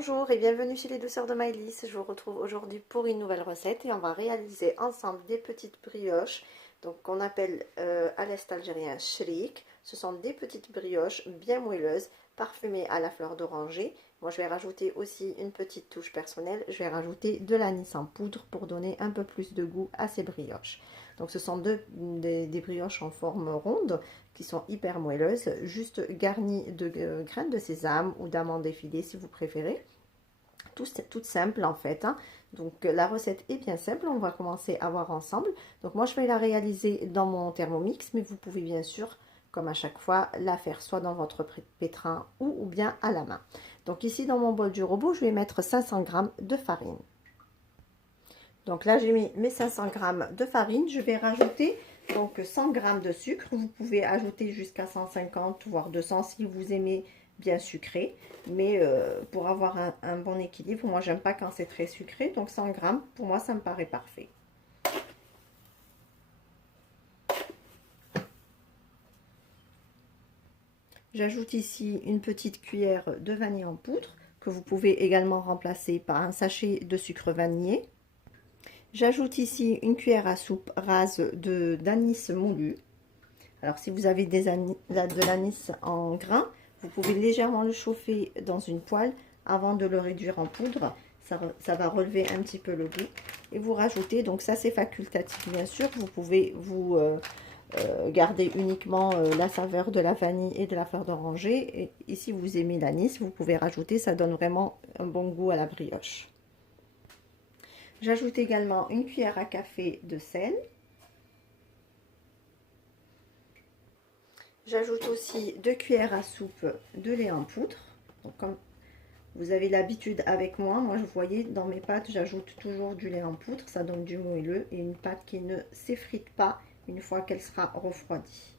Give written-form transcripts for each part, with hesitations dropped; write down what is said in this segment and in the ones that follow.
Bonjour et bienvenue chez les douceurs de Maëlys. Je vous retrouve aujourd'hui pour une nouvelle recette et on va réaliser ensemble des petites brioches donc qu'on appelle à l'est algérien shrik. Ce sont des petites brioches bien moelleuses, parfumées à la fleur d'oranger. Moi je vais rajouter aussi une petite touche personnelle, je vais rajouter de l'anis en poudre pour donner un peu plus de goût à ces brioches. Donc ce sont des brioches en forme ronde qui sont hyper moelleuses, juste garnies de graines de sésame ou d'amandes effilées si vous préférez. Toute simple en fait, hein. Donc la recette est bien simple, on va commencer à voir ensemble. Donc moi je vais la réaliser dans mon Thermomix, mais vous pouvez bien sûr, comme à chaque fois, la faire soit dans votre pétrin ou bien à la main. Donc ici dans mon bol du robot, je vais mettre 500 g de farine. Donc là j'ai mis mes 500 g de farine, je vais rajouter donc 100 g de sucre. Vous pouvez ajouter jusqu'à 150 voire 200 si vous aimez bien sucré, mais pour avoir un bon équilibre, moi j'aime pas quand c'est très sucré, donc 100 g pour moi ça me paraît parfait. J'ajoute ici une petite cuillère de vanille en poudre que vous pouvez également remplacer par un sachet de sucre vanillé. J'ajoute ici une cuillère à soupe rase d'anis moulu. Alors si vous avez de l'anis en grains, vous pouvez légèrement le chauffer dans une poêle avant de le réduire en poudre. Ça va relever un petit peu le goût. Et vous rajoutez, donc ça c'est facultatif bien sûr, vous pouvez garder uniquement la saveur de la vanille et de la fleur d'oranger. Et si vous aimez l'anis, vous pouvez rajouter, ça donne vraiment un bon goût à la brioche. J'ajoute également une cuillère à café de sel. J'ajoute aussi 2 cuillères à soupe de lait en poudre. Donc, comme vous avez l'habitude avec moi, vous voyez dans mes pâtes, j'ajoute toujours du lait en poudre. Ça donne du moelleux et une pâte qui ne s'effrite pas une fois qu'elle sera refroidie.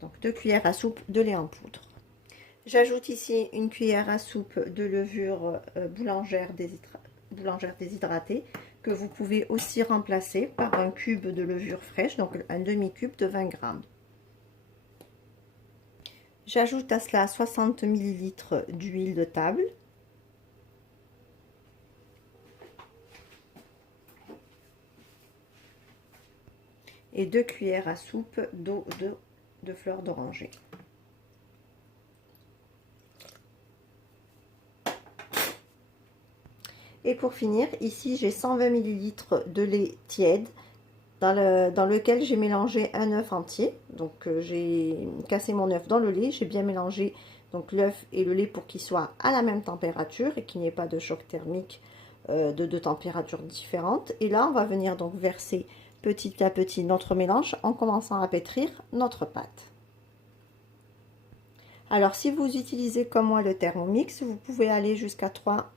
Donc 2 cuillères à soupe de lait en poudre. J'ajoute ici une cuillère à soupe de levure boulangère déshydratée que vous pouvez aussi remplacer par un cube de levure fraîche, donc un demi-cube de 20 g. J'ajoute à cela 60 ml d'huile de table. Et 2 cuillères à soupe d'eau de fleur d'oranger. Et pour finir, ici j'ai 120 ml de lait tiède dans lequel j'ai mélangé un œuf entier. Donc j'ai cassé mon œuf dans le lait, j'ai bien mélangé donc l'œuf et le lait pour qu'ils soient à la même température et qu'il n'y ait pas de choc thermique de deux températures différentes. Et là on va venir donc verser petit à petit notre mélange en commençant à pétrir notre pâte. Alors si vous utilisez comme moi le Thermomix, vous pouvez aller jusqu'à 3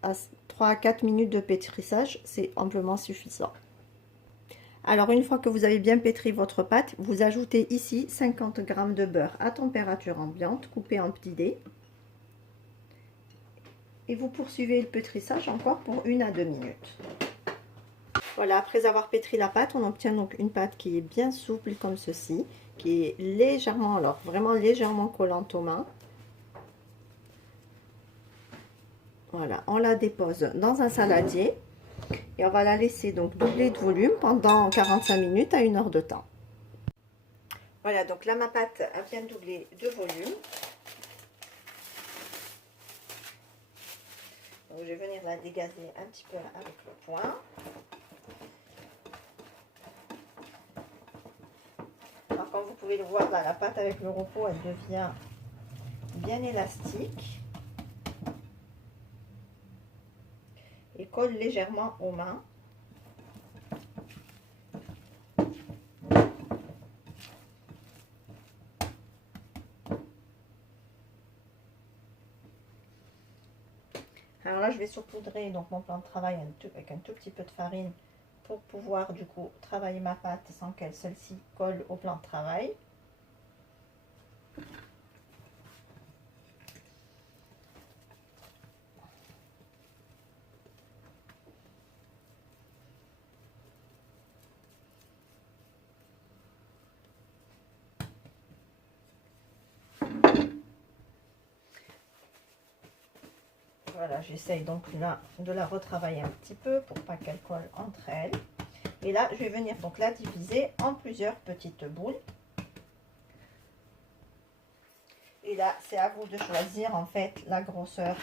à 4 minutes de pétrissage, c'est amplement suffisant. Alors une fois que vous avez bien pétri votre pâte, vous ajoutez ici 50 g de beurre à température ambiante, coupé en petits dés. Et vous poursuivez le pétrissage encore pour 1 à 2 minutes. Voilà, après avoir pétri la pâte, on obtient donc une pâte qui est bien souple comme ceci, qui est légèrement, alors vraiment légèrement collante aux mains. Voilà, on la dépose dans un saladier et on va la laisser donc doubler de volume pendant 45 minutes à 1 heure de temps. Voilà, donc là ma pâte a bien doublé de volume. Donc je vais venir la dégazer un petit peu avec le poing. Alors comme vous pouvez le voir, là, la pâte avec le repos, elle devient bien élastique et colle légèrement aux mains. Alors là, je vais saupoudrer donc mon plan de travail avec un tout petit peu de farine pour pouvoir du coup travailler ma pâte sans qu'elle celle-ci colle au plan de travail. Voilà, j'essaye donc là de la retravailler un petit peu pour pas qu'elle colle entre elles. Et là, je vais venir donc la diviser en plusieurs petites boules. Et là, c'est à vous de choisir en fait la grosseur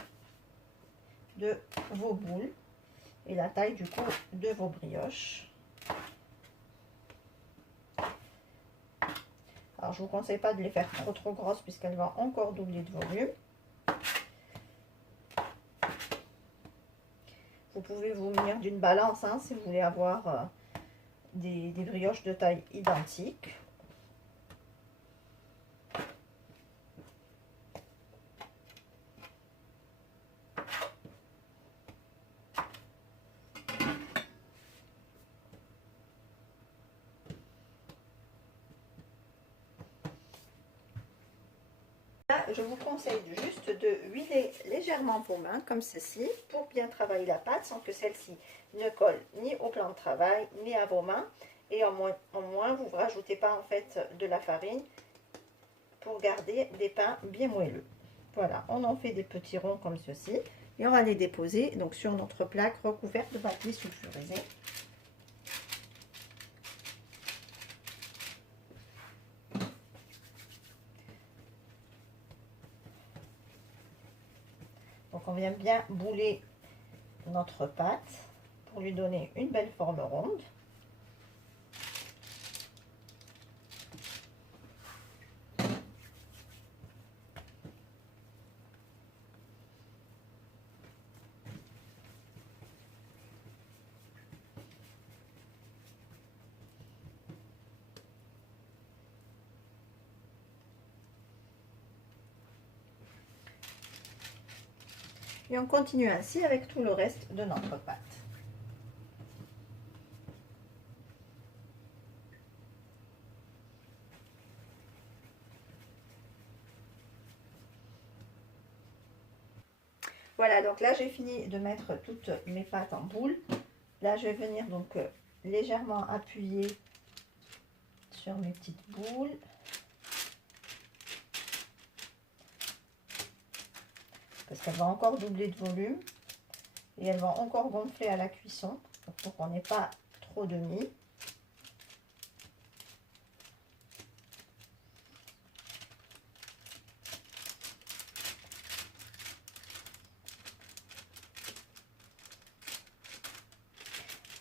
de vos boules et la taille du coup de vos brioches. Alors, je vous conseille pas de les faire trop grosses puisqu'elles vont encore doubler de volume. Vous pouvez vous munir d'une balance hein, si vous voulez avoir des brioches de taille identique. Là, je vous conseille juste de huiler légèrement vos mains comme ceci pour bien travailler la pâte sans que celle-ci ne colle ni au plan de travail ni à vos mains. Et en moins vous ne rajoutez pas en fait de la farine pour garder des pains bien moelleux. Voilà, on en fait des petits ronds comme ceci et on va les déposer donc sur notre plaque recouverte de papier sulfurisé. Donc on vient bien bouler notre pâte pour lui donner une belle forme ronde. Et on continue ainsi avec tout le reste de notre pâte. Voilà, donc là j'ai fini de mettre toutes mes pâtes en boule. Là je vais venir donc légèrement appuyer sur mes petites boules. Parce qu'elle va encore doubler de volume. Et elle va encore gonfler à la cuisson. Pour qu'on n'ait pas trop de mie.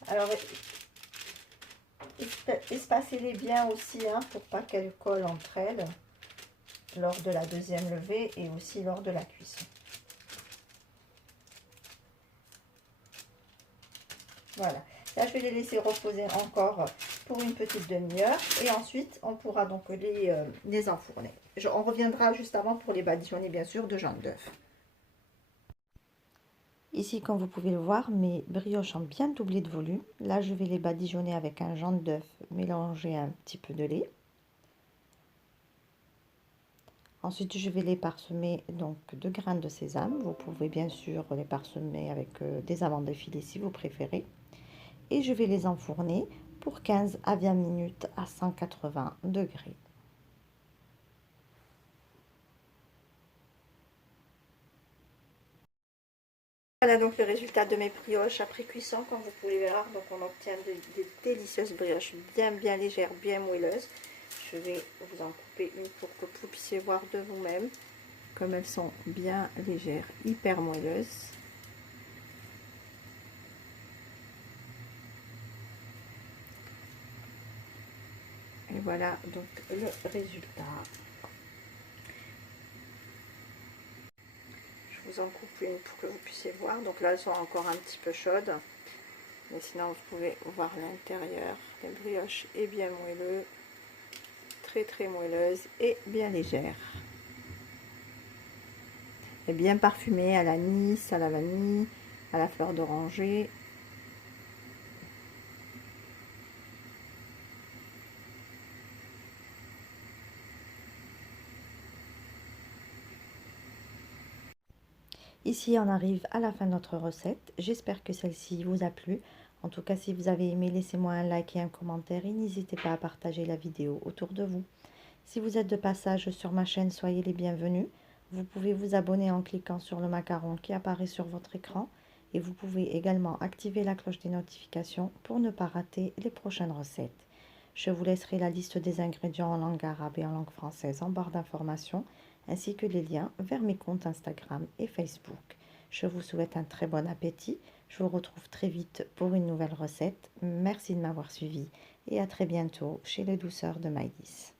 Alors, espacez-les bien aussi hein, pour pas qu'elles collent entre elles lors de la deuxième levée et aussi lors de la cuisson. Voilà, là je vais les laisser reposer encore pour une petite demi-heure et ensuite on pourra donc les enfourner. On reviendra juste avant pour les badigeonner bien sûr de jaune d'œuf. Ici, comme vous pouvez le voir, mes brioches ont bien doublé de volume. Là, je vais les badigeonner avec un jaune d'œuf mélangé à un petit peu de lait. Ensuite, je vais les parsemer donc de grains de sésame. Vous pouvez bien sûr les parsemer avec des amandes effilées si vous préférez. Et je vais les enfourner pour 15 à 20 minutes à 180 degrés. Voilà donc le résultat de mes brioches après cuisson. Comme vous pouvez voir, donc on obtient des délicieuses brioches bien légères, bien moelleuses. Je vais vous en couper une pour que vous puissiez voir de vous-même comme elles sont bien légères, hyper moelleuses. Et voilà donc le résultat. Je vous en coupe une pour que vous puissiez voir. Donc là elles sont encore un petit peu chaudes. Mais sinon vous pouvez voir l'intérieur. Les brioches est bien moelleux. Très moelleuse et bien légère. Et bien parfumée à l'anis, à la vanille, à la fleur d'oranger. Ici, on arrive à la fin de notre recette. J'espère que celle-ci vous a plu. En tout cas, si vous avez aimé, laissez-moi un like et un commentaire. Et n'hésitez pas à partager la vidéo autour de vous. Si vous êtes de passage sur ma chaîne, soyez les bienvenus. Vous pouvez vous abonner en cliquant sur le macaron qui apparaît sur votre écran et vous pouvez également activer la cloche des notifications pour ne pas rater les prochaines recettes. Je vous laisserai la liste des ingrédients en langue arabe et en langue française en barre d'informations ainsi que les liens vers mes comptes Instagram et Facebook. Je vous souhaite un très bon appétit. Je vous retrouve très vite pour une nouvelle recette. Merci de m'avoir suivi et à très bientôt chez les douceurs de Maïlis.